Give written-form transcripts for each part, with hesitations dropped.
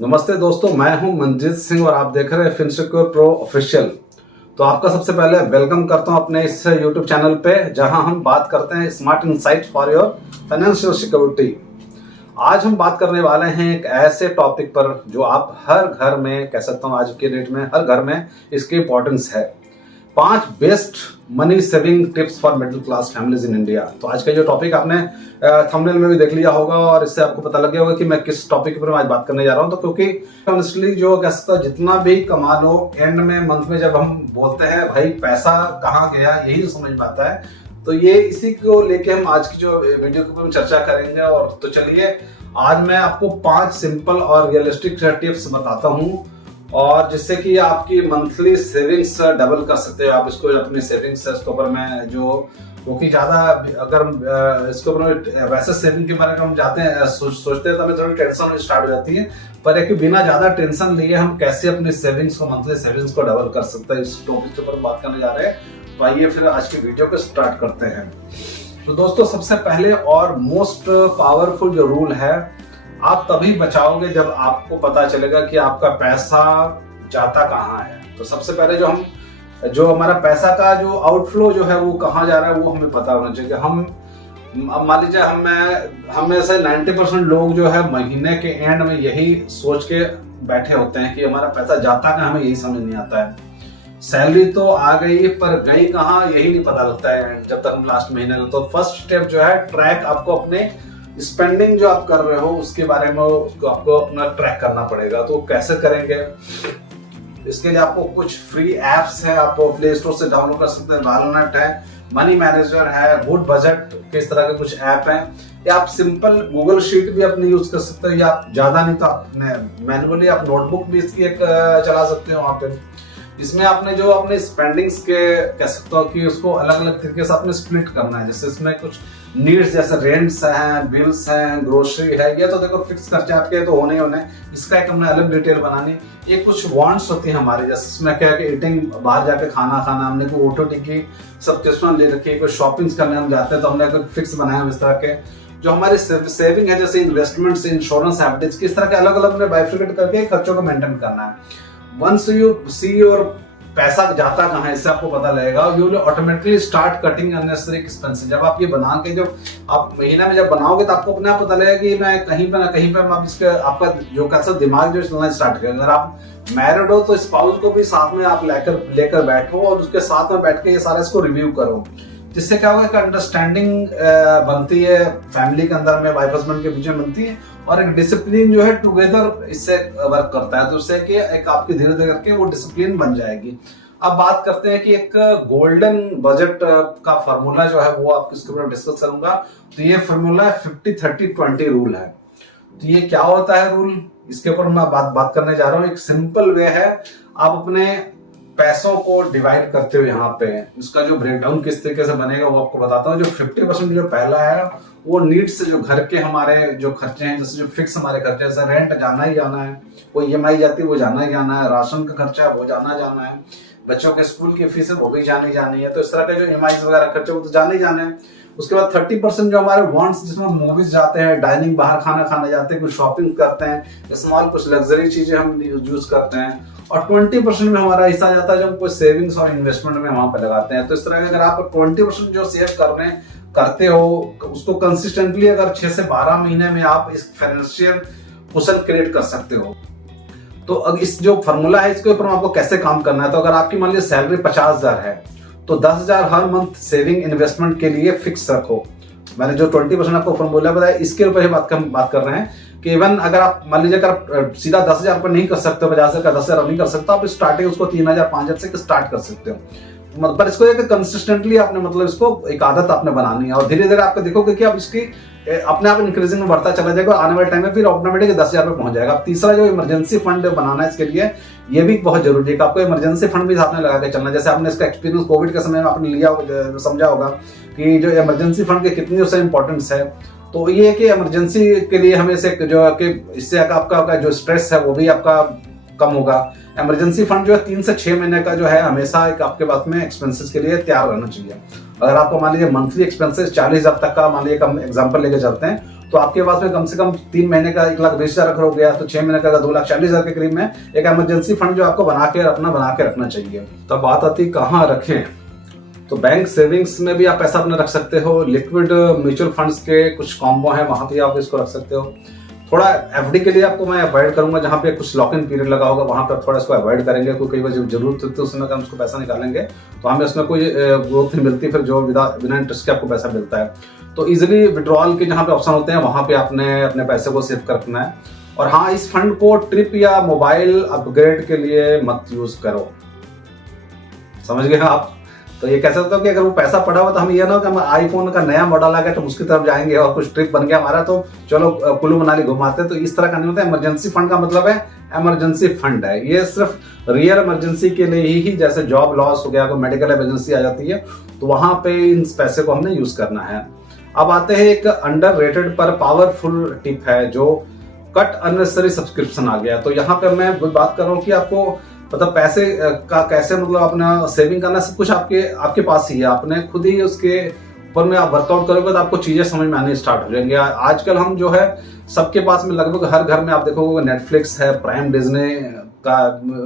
नमस्ते दोस्तों, मैं हूं मनजीत सिंह और आप देख रहे हैं फिनसिक्योर प्रो ऑफिशियल। तो आपका सबसे पहले वेलकम करता हूं अपने इस यूट्यूब चैनल पे, जहां हम बात करते हैं smart insight for your financial security. आज हम बात करने वाले हैं एक ऐसे टॉपिक पर जो आप हर घर में, कह सकता हूं आज के डेट में हर घर में इसकी इंपॉर्टेंस है। 5 best money saving tips for middle class families in India. तो आज का जो टॉपिक आपने थंबनेल में भी देख लिया होगा और इससे आपको पता लग गया होगा कि मैं किस टॉपिक पर आज बात करने जा रहा हूं। तो क्योंकि ऑनेस्टली जो कह सकता जितना भी कमा लो, एंड में मंथ में जब हम बोलते हैं भाई पैसा कहाँ गया, यही समझ में आता है। तो ये इसी को लेके हम आज की जो वीडियो के ऊपर चर्चा करेंगे। और तो चलिए, आज मैं आपको 5 सिंपल और रियलिस्टिक टिप्स बताता हूँ, और जिससे कि आपकी मंथली सेविंग्स डबल कर सकते हो। आप इसको अपनी सेविंग्स इसके ऊपर में जो, क्योंकि ज्यादा अगर इसके ऊपर वैसे सेविंग के बारे में हम जाते हैं सोचते हैं तो हमें थोड़ी टेंशन स्टार्ट हो जाती है। पर एक बिना ज्यादा टेंशन लिए हम कैसे अपनी सेविंग्स को, मंथली सेविंग्स को डबल कर सकते हैं, इस टॉपिक के ऊपर बात करने जा रहे हैं। तो आइए फिर आज की वीडियो को स्टार्ट करते हैं। तो दोस्तों, सबसे पहले और मोस्ट पावरफुल जो रूल है, आप तभी बचाओगे जब आपको पता चलेगा कि आपका पैसा जाता कहाँ है। तो सबसे पहले जो हमारा पैसा का जो आउटफ्लो जो है वो कहाँ जा रहा है वो हमें पता होना चाहिए। हम मान लीजिए हम में से 90% लोग जो है महीने के एंड में यही सोच के बैठे होते हैं कि हमारा पैसा जाता कहाँ, हमें यही समझ नहीं आता है। सैलरी तो आ गई पर गई कहाँ, यही नहीं पता लगता है जब तक हम लास्ट महीने में। तो फर्स्ट स्टेप जो है, ट्रैक आपको अपने स्पेंडिंग जो आप कर रहे हो उसके बारे में आपको अपना ट्रैक करना पड़ेगा। तो कैसे करेंगे, इसके लिए आपको कुछ फ्री एप्स है, आप प्ले स्टोर से डाउनलोड कर सकते हैं। वॉलनट है, मनी मैनेजर है, गुड बजट के इस तरह के कुछ ऐप हैं। या आप सिंपल गूगल शीट भी अपने यूज कर सकते हो, या आप ज्यादा नहीं तो अपने मैनुअली आप नोटबुक भी इसकी एक चला सकते हो वहां पे। इसमें आपने जो अपने स्पेंडिंग्स के कह सकते हो कि उसको अलग अलग तरीके से आपने स्प्लिट करना है। जैसे इसमें कुछ नीड्स जैसे रेंट्स हैं, बिल्स हैं, ग्रोसरी है, ये तो देखो फिक्स खर्चे आपके तो होने ही होने, इसका एक हमने अलग डिटेल बनानी। ये कुछ वांट्स होती है हमारी, जैसे इसमें क्या है कि ईटिंग, बाहर जाके खाना खाना, हमने कोई ऑटो टिकट सब्सक्रिप्शन ले रखी है, कोई शॉपिंग करने हम जाते हैं तो हमने कुछ फिक्स बनाया इस तरह के। जो हमारी सेविंग है जैसे इन्वेस्टमेंट्स, इंश्योरेंस, हैबिट्स, किस तरह के अलग अलग हमने बाइफिकेट करके खर्चों को मेंटेन करना है। वंस यू सी योर पैसा जाता कहाँ है, इससे आपको पता लगेगा। You will automatically start cutting unnecessary expenses. जब आप ये बना के जब आप महीना में जब बनाओगे तो आपको अपने आप पता लगेगा कि मैं कहीं पे ना कहीं पे आप इसके आपका जो कैसा दिमाग जो चलना स्टार्ट करेगा। अगर आप मैरिड हो तो स्पाउस को भी साथ में आप लेकर बैठो और उसके साथ में बैठ के ये सारा इसको रिव्यू करो, जिससे क्या होगा कि अंडरस्टैंडिंग बनती है फैमिली के अंदर में, वाइफ हस्बैंड के बीच में बनती है, और एक डिसिप्लिन जो है टुगेदर इससे वर्क करता है। तो उससे कि एक आपकी धीरे धीरे करके वो डिसिप्लिन बन जाएगी। अब बात करते हैं कि एक गोल्डन बजट का फार्मूला जो है वो आप इसके ऊपर डिस्कस करूंगा। तो ये फार्मूला 50-30-20 रूल है। तो ये क्या होता है रूल, इसके ऊपर मैं बात करने जा रहा हूँ। एक सिंपल वे है, आप अपने पैसों को डिवाइड करते हो यहाँ पे, इसका जो ब्रेकडाउन किस तरीके से बनेगा वो आपको बताता हूँ। जो 50% जो पहला है वो नीड्स, जो घर के हमारे जो खर्चे हैं, जैसे जो फिक्स हमारे खर्चे, जैसे रेंट जाना ही जाना है, कोई EMI जाती है वो जाना ही जाना है, राशन का खर्चा है वो जाना है, बच्चों के स्कूल की फीस है वो भी जानी है। तो इस तरह के जो EMI वगैरह खर्चे वो तो जाने ही जाने हैं। उसके बाद 30% जो हमारे वांट्स, जिसमें मूवीज जाते हैं, डाइनिंग, बाहर खाना खाने जाते हैं, कुछ शॉपिंग करते हैं, स्मॉल कुछ लग्जरी चीजें हम यूज करते हैं, और 20% में हमारा हिस्सा जाता है जो हम कोई सेविंग्स और इन्वेस्टमेंट में वहां पर लगाते हैं। तो इस तरह अगर आप 20% जो सेव करते हो उसको कंसिस्टेंटली अगर 6 से 12 महीने में आप इस फाइनेंशियल कुशन क्रिएट कर सकते हो। तो अब इस जो फॉर्मूला है इसके ऊपर आपको कैसे काम करना है। तो अगर आपकी मान लीजिए सैलरी 50,000 है तो 10,000 हर मंथ सेविंग इन्वेस्टमेंट के लिए फिक्स रखो। मैंने जो 20% आपको फॉर्मूला बताया इसके ऊपर बात कर रहे हैं कि इवन अगर आप मान लीजिए अगर आप सीधा 10,000 पर नहीं कर सकते, 50,000 का 10,000 नहीं कर सकते, आप स्टार्टिंग उसको 3,000 5,000 से स्टार्ट कर सकते हो। पर इसको एक कंसिस्टेंटली आपने मतलब इसको एक आदत आपने बनानी है, और धीरे धीरे आपको देखोगे कि आप इसकी अपने आप इंक्रीजिंग में बढ़ता चला जाएगा। आने वाले टाइम में फिर ऑटोमेटिक 10,000 पे पहुंच जाएगा। अब तीसरा जो इमरजेंसी फंड बनाना है, इसके लिए ये भी बहुत जरूरी है कि आपको इमरजेंसी फंड भी साथ में लगा के चलना। जैसे आपने इसका एक्सपीरियंस कोविड के समय में आपने लिया, समझा होगा कि जो इमरजेंसी फंड के कितनी उससे इंपॉर्टेंस है। तो ये कि इमरजेंसी के लिए हमें से जो कि इससे आपका जो स्ट्रेस है वो भी आपका कम होगा। इमरजेंसी फंड जो है 3 से 6 महीने का जो है हमेशा एक आपके पास में एक्सपेंसेस के लिए तैयार रहना चाहिए। अगर आपको मान लीजिए मंथली एक्सपेंसेस 40,000 तक का मान लीजिए हम एग्जांपल लेके चलते हैं, तो आपके पास में कम से कम 3 महीने का 1,20,000 हो गया, तो 6 महीने का 2,40,000 के करीब में एक इमरजेंसी फंड जो आपको बना के रखना चाहिए। तब बात आती कहाँ रखें, तो बैंक सेविंग्स में भी आप पैसा अपना रख सकते हो। लिक्विड म्यूचुअल फंड्स के कुछ कॉम्बो है, वहां पे आप इसको रख सकते हो। थोड़ा एफडी के लिए आपको मैं अवॉइड करूंगा, जहां पे कुछ लॉक इन पीरियड लगा होगा वहां पर थोड़ा इसको अवॉइड करेंगे, क्योंकि कई बार जब जरूरत होती है उसमें हम उसको पैसा निकालेंगे तो हमें उसमें कोई ग्रोथ नहीं मिलती, फिर जो बिना इंटरेस्ट के आपको पैसा मिलता है। तो इजिली विड्रॉल के जहाँ पे ऑप्शन होते हैं वहां पे आपने अपने पैसे को सेव कर रखना है। और हाँ, इस फंड को ट्रिप या मोबाइल अपग्रेड के लिए मत यूज करो, समझ गए आप। तो ये कह सकते हो कि अगर वो पैसा पड़ा हुआ तो हम ये ना कि हम आईफोन का नया मॉडल आ गया तो उसकी तरफ जाएंगे और कुछ ट्रिप बन गया हमारा तो चलो कुल्लू मनाली घुमाते हैं, तो इस तरह का नहीं होता। इमरजेंसी फंड का मतलब है इमरजेंसी फंड है, ये सिर्फ रियल इमरजेंसी के लिए ही, जैसे जॉब लॉस हो गया, कोई मेडिकल इमरजेंसी आ जाती है तो वहां पे इन पैसे को हमने यूज करना है। अब आते हैं एक अंडररेटेड पर पावरफुल टिप है जो कट अननेसेसरी सब्सक्रिप्शन आ गया। तो यहाँ पे मैं बात कर रहा हूँ कि आपको मतलब पैसे का कैसे मतलब अपना सेविंग करना, सब कुछ आपके पास ही है, आपने खुद ही उसके ऊपर में आप वर्कआउट करोगे तो आपको चीजें समझ में आने स्टार्ट हो जाएंगे। आजकल हम जो है सबके पास में लगभग हर घर में आप देखोगे नेटफ्लिक्स है, प्राइम डिज्नी का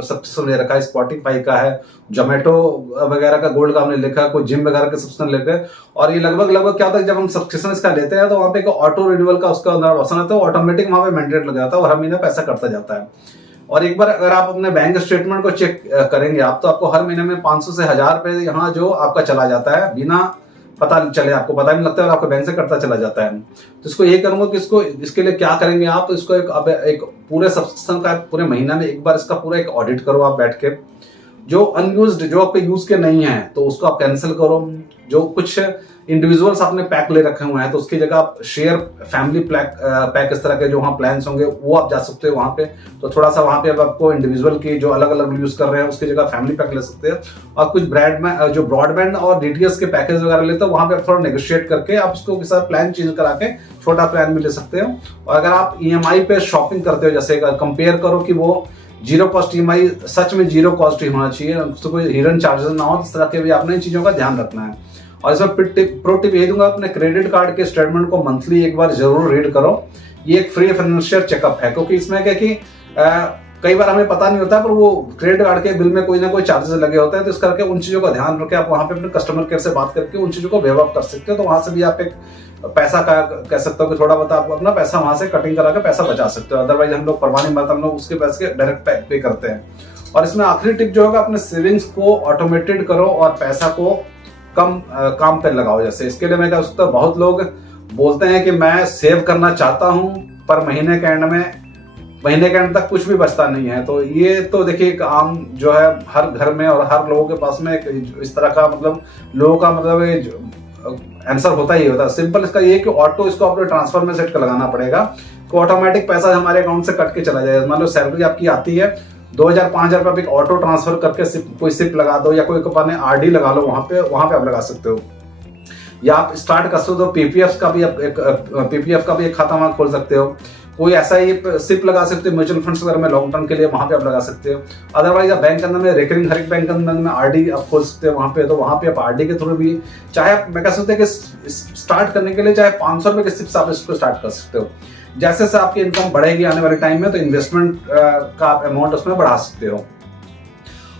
सब्सक्रिप्शन ले रखा है, स्पॉटिफाई का है, जोमेटो वगैरह का गोल्ड का हमने लिखा, कोई जिम वगैरह के सब्सक्रिप्शन लेके। और ये लगभग क्या होता है, जब हम सब्सक्रिप्शन इसका लेते हैं तो वहाँ पे एक ऑटो रिन्यूअल का उसका अंदर ऑप्शन आता है, ऑटोमेटिक वहाँ पे मेंटेन लग जाता है और हर महीने पैसा कटता जाता है। और एक बार अगर आप अपने बैंक स्टेटमेंट को चेक करेंगे आप, तो आपको हर महीने में 500 से 1000 रुपए यहाँ जो आपका चला जाता है बिना पता चले, आपको पता भी नहीं लगता है और आपके बैंक से कटता चला जाता है। तो इसको ये करूंगा कि इसके लिए क्या करेंगे आप, तो इसको एक पूरे सब्सक्रिप्शन का पूरे महीना में एक बार इसका पूरा एक ऑडिट करो आप बैठ के। जो अनयूज्ड, जो आपके यूज के नहीं है तो उसको आप कैंसिल करो। जो कुछ इंडिविजुअल्स आपने पैक ले रखे हुए हैं तो उसकी जगह आप शेयर फैमिली पैक इस तरह के जो वहाँ प्लान्स होंगे वो आप जा सकते हो वहाँ पे। तो थोड़ा सा वहाँ पे अब आपको इंडिविजुअल की जो अलग अलग यूज कर रहे हैं उसकी जगह फैमिली पैक ले सकते हैं। और कुछ जो ब्रॉडबैंड और डीटीएच के पैकेज वगैरह लेते हो वहाँ पे आप थोड़ा नेगोशिएट करके आप उसको प्लान चेंज करा के छोटा प्लान भी ले सकते हो। और अगर आप EMI पे शॉपिंग करते हो, जैसे कंपेयर करो कि वो जीरो कॉस्ट EMI सच में जीरो कॉस्ट ही होना चाहिए, उसको कोई हिडन चार्जेस ना हो, इस तरह के भी आपने इन चीजों का ध्यान रखना है। और इसमें प्रो टिप ये दूंगा, अपने क्रेडिट कार्ड के स्टेटमेंट को मंथली एक बार जरूर रीड करो। ये एक फ्री फाइनेंशियल चेकअप है, क्योंकि इसमें क्या कि कई बार हमें पता नहीं होता पर वो क्रेडिट कार्ड के बिल में कोई ना कोई चार्जेस लगे होते हैं, तो इस करके उन चीजों का ध्यान रखें। आप वहां पे अपने कस्टमर केयर से बात करके उन चीजों को वेव अप कर सकते हो, तो वहां से भी आप एक पैसा का कह सकते हो कि थोड़ा बहुत आप अपना पैसा वहां से कटिंग करा के पैसा बचा सकते हो। अदरवाइज हम लोग परवाह नहीं, हम लोग उसके पैसे डायरेक्ट पे करते हैं। और इसमें आखिरी टिप जो होगा, अपने सेविंग्स को ऑटोमेटेड करो और पैसा को कम काम पे लगाओ। जैसे इसके लिए मैं कह सकता हूँ, बहुत लोग बोलते हैं कि मैं सेव करना चाहता हूं पर महीने के एंड तक कुछ भी बचता नहीं है। तो ये तो देखिए एक आम जो है हर घर में और हर लोगों के पास में एक इस तरह का मतलब लोगों का मतलब आंसर होता ही होता है। सिंपल इसका ये कि ऑटो इसको अपने ट्रांसफर में सेट कर लगाना पड़ेगा कि ऑटोमेटिक पैसा हमारे अकाउंट से कट के चला जाएगा। मान लो सैलरी आपकी आती है 2,000-5,000 रुपए एक ऑटो ट्रांसफर करके कोई सिप लगा दो, या कोई अपने RD लगा लो, वहां पे आप लगा सकते हो। या आप स्टार्ट कर सकते हो PPF का भी एक खाता वहां खोल सकते हो। कोई ऐसा ही सिप लगा सकते हो म्यूचुअल फंड्स वगैरह में लॉन्ग टर्म के लिए, वहां पे आप लगा सकते हो। अदरवाइज आप बैंक के अंदर में रिकरिंग हर एक बैंक के अंदर में RD आप खोल सकते हो वहां पे, तो वहां पे आप RD के थ्रू भी चाहे आप मैं कह सकते हैं कि स्टार्ट करने के लिए चाहे 500 रुपए के सिप से आप इसको स्टार्ट कर सकते हो। जैसे से आपकी इनकम बढ़ेगी आने वाले टाइम में तो इन्वेस्टमेंट का आप अमाउंट उसमें बढ़ा सकते हो।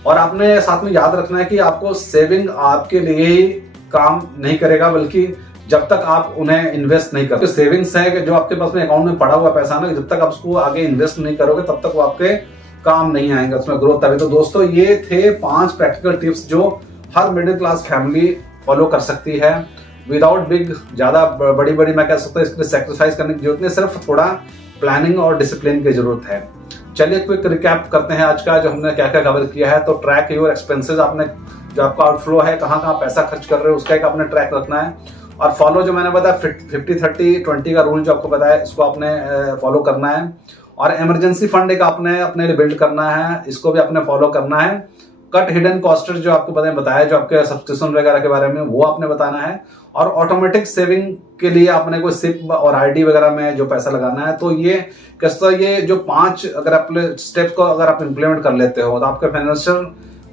और आपने साथ में याद रखना है कि आपको सेविंग आपके लिए ही काम नहीं करेगा, बल्कि जब तक आप उन्हें इन्वेस्ट नहीं करोगे। सेविंग्स है कि जो आपके पास में अकाउंट में पड़ा हुआ पैसा ना, जब तक आप उसको आगे इन्वेस्ट नहीं करोगे तब तक वो आपके काम नहीं आएंगे, उसमें ग्रोथ तभी। तो दोस्तों ये थे 5 प्रैक्टिकल टिप्स जो हर मिडिल क्लास फैमिली फॉलो कर सकती है विदाउट बिग ज्यादा बड़ी मैं कह सकता हूँ इसके लिए सैक्रिफाइस करने की जरूरत नहीं, सिर्फ थोड़ा प्लानिंग और डिसिप्लिन की जरूरत है। चलिए क्विक रिकैप करते हैं आज का जो हमने क्या क्या कवर किया है। तो ट्रैक योर एक्सपेंसेस, आपने जो आपका आउटफ्लो है कहाँ कहाँ पैसा खर्च कर रहे हो उसका एक आपने ट्रैक रखना है। और फॉलो जो मैंने बताया 50-30-20 का रूल जो आपको बताया इसको आपने फॉलो करना है। और इमरजेंसी फंड एक आपने अपने लिए बिल्ड करना है, इसको भी आपने फॉलो करना है। कट हिडन कॉस्टर जो आपको बताया जो आपके सब्सक्रिप्शन वगैरह के बारे में वो आपने बताना है। और ऑटोमेटिक सेविंग के लिए आपने कोई सिप और RD वगैरह में जो पैसा लगाना है। तो ये कैसा, ये जो 5 अगर आप स्टेप्स को अगर आप इंप्लीमेंट कर लेते हो तो आपके फाइनेंशियल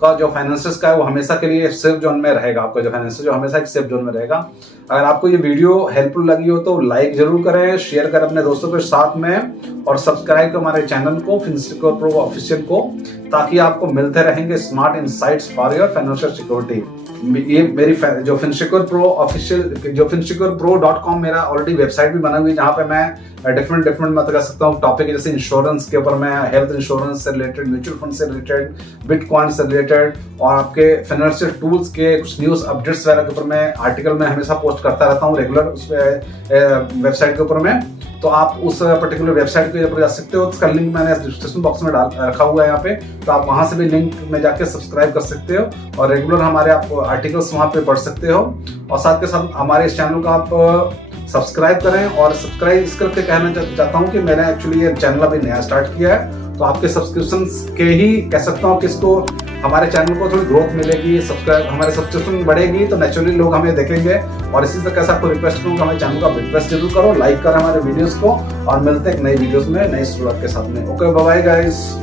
आपका जो फाइनेंसिस का है वो हमेशा के लिए सेफ जोन में रहेगा। आपका जो फाइनेंसिस जो हमेशा सेफ जोन में रहेगा। अगर आपको ये वीडियो हेल्पफुल लगी हो तो लाइक जरूर करें, शेयर करें अपने दोस्तों के साथ में, और सब्सक्राइब करें हमारे चैनल को FinSecure Pro ऑफिशियल को, ताकि आपको मिलते रहेंगे smart insights for your financial security. ये मेरी जो FinSecure Pro ऑफिशियल जो FinSecurePro.com मेरा ऑलरेडी वेबसाइट भी बना हुई है, जहाँ पे मैं डिफरेंट मैं तो कह सकता हूँ टॉपिक जैसे इंश्योरेंस के ऊपर, मैं हेल्थ इंश्योरेंस से रिलेटेड, म्यूचुअल फंड से रिलेटेड, बिटकॉइन से रिलेटेड और आपके फाइनेंशियल टूल्स के कुछ न्यूज अपडेट्स वगैरह के ऊपर मैं आर्टिकल में हमेशा पोस्ट करता रहता हूँ रेगुलर उस वेबसाइट के ऊपर में। तो आप उस पर्टिकुलर वेबसाइट के ऊपर जा सकते हो, उसका लिंक मैंने डिस्क्रिप्शन बॉक्स में डाल रखा हुआ है यहाँ पे, तो आप वहां से भी लिंक में जाके सब्सक्राइब कर सकते हो और रेगुलर हमारे आप आर्टिकल्स वहां पे पढ़ सकते हो। और साथ के साथ हमारे इस चैनल को आप सब्सक्राइब करें, और सब्सक्राइब इस करके कहना चाहता हूँ कि मैंने एक्चुअली ये चैनल अभी नया स्टार्ट किया है, तो आपके सब्सक्रिप्शन के ही कह सकता हूँ कि इसको हमारे चैनल को थोड़ी ग्रोथ मिलेगी, हमारे सब्सक्रिप्शन बढ़ेगी तो नेचुरली लोग हमें देखेंगे। और इसी तरह से आपको रिक्वेस्ट करूँगा, हमारे चैनल को आप रिक्वेस्ट जरूर करो, लाइक करें हमारे वीडियोस को, और मिलते हैं एक नई वीडियोस में नई शुरुआत के साथ में। Okay, bye bye guys.